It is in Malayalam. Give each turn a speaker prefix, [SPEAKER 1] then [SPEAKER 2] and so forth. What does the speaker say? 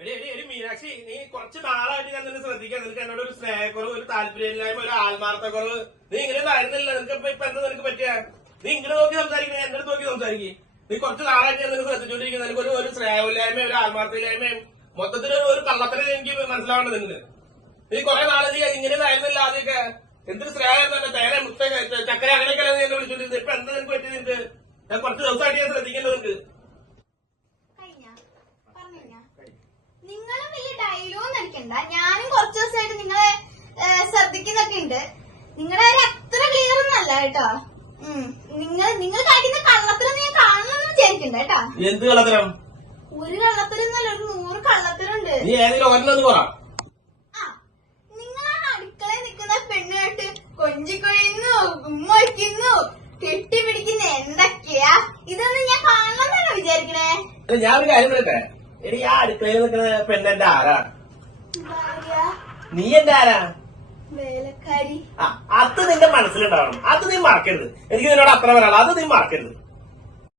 [SPEAKER 1] എടി എടി എടി മീനാക്ഷി നീ കുറച്ച് നാളായിട്ട് ഞാൻ നിന്നെ ശ്രദ്ധിക്കാൻ നിനക്ക് എന്നോട് ഒരു സ്നേഹക്കുറവ് ഒരു താല്പര്യമില്ലായ്മ ഒരു ആത്മാർത്ഥക്കുറവ്. നീ ഇങ്ങനെ ആയിരുന്നില്ല നിനക്ക് ഇപ്പൊ എന്താ നിനക്ക് പറ്റിയ? നീ ഇങ്ങനെ നോക്കി സംസാരിക്കണേ എന്റെ അടുത്ത് നോക്കി സംസാരിക്കും. നീ കുറച്ച് നാളായിട്ട് ഞാൻ നിനക്ക് ശ്രദ്ധിച്ചോണ്ടിരിക്കുന്നത് നിനക്ക് ഒരു ഒരു സ്നേഹമില്ലായ്മയും ഒരു ആത്മാർത്ഥയില്ലായ്മയും മൊത്തത്തിൽ ഒരു ഒരു കള്ളത്തരം എനിക്ക് മനസ്സിലാവേണ്ടത് നിനക്ക്. നീ കുറെ നാളെ നീ ഇങ്ങനെ ആയിരുന്നില്ല ആദ്യമൊക്കെ. എന്തൊരു സ്നേഹം തന്നെ. തേനെ മുത്ത ചക്കര അങ്ങനെയൊക്കെ എന്നെ വിളിച്ചോണ്ടിരുന്നത്. ഇപ്പൊ എന്താ നിനക്ക് പറ്റിയത് നിനക്ക്? ഞാൻ കുറച്ച് ദിവസമായിട്ട് ഞാൻ ശ്രദ്ധിക്കേണ്ടത് നിനക്ക്.
[SPEAKER 2] ഡയലോഗ് ഞാനും കുറച്ച് ദിവസമായിട്ട് നിങ്ങളെ ശ്രദ്ധിക്കുന്നൊക്കെ ഉണ്ട്. നിങ്ങളുടെ കാര്യം അത്ര ക്ലിയർ ഒന്നല്ല കേട്ടോ. നിങ്ങൾ നിങ്ങൾ കഴിക്കുന്ന കള്ളത്തരം ഞാൻ കാണണമെന്ന് വിചാരിക്കണ്ട കേട്ടോ.
[SPEAKER 1] എന്ത് കള്ളത്തരം?
[SPEAKER 2] ഒരു കള്ളത്തരം എന്നല്ല ഒരു നൂറ് കള്ളത്തരുണ്ട്
[SPEAKER 1] നീ ഏതെങ്കിലും ഒരെണ്ണം പറ.
[SPEAKER 2] ആ നിങ്ങളാണ് അടുക്കളയിൽ നിൽക്കുന്ന പെണ്ണുമായിട്ട് കൊഞ്ചിക്കൊഴിയുന്നു ഉമ്മ വയ്ക്കുന്നു കെട്ടിപ്പിടിക്കുന്ന എന്തൊക്കെയാ? ഇതൊന്നും ഞാൻ കാണണമെന്നാണോ വിചാരിക്കണേ?
[SPEAKER 1] ഒരു കാര്യം പറയട്ടെ? എടി ആ അടുക്കളയിൽ നിൽക്കുന്ന പെണ്ണെന്റെ ആരാ
[SPEAKER 2] ഭാര്യ
[SPEAKER 1] നീ എന്റെ ആരാ ആ അത് നിന്റെ മനസ്സിലുണ്ടാവണം. അത് നീ മറക്കരുത്. എനിക്ക് നിന്നോട് അത്ര പറയാനുള്ളൂ അത് നീ മറക്കരുത്.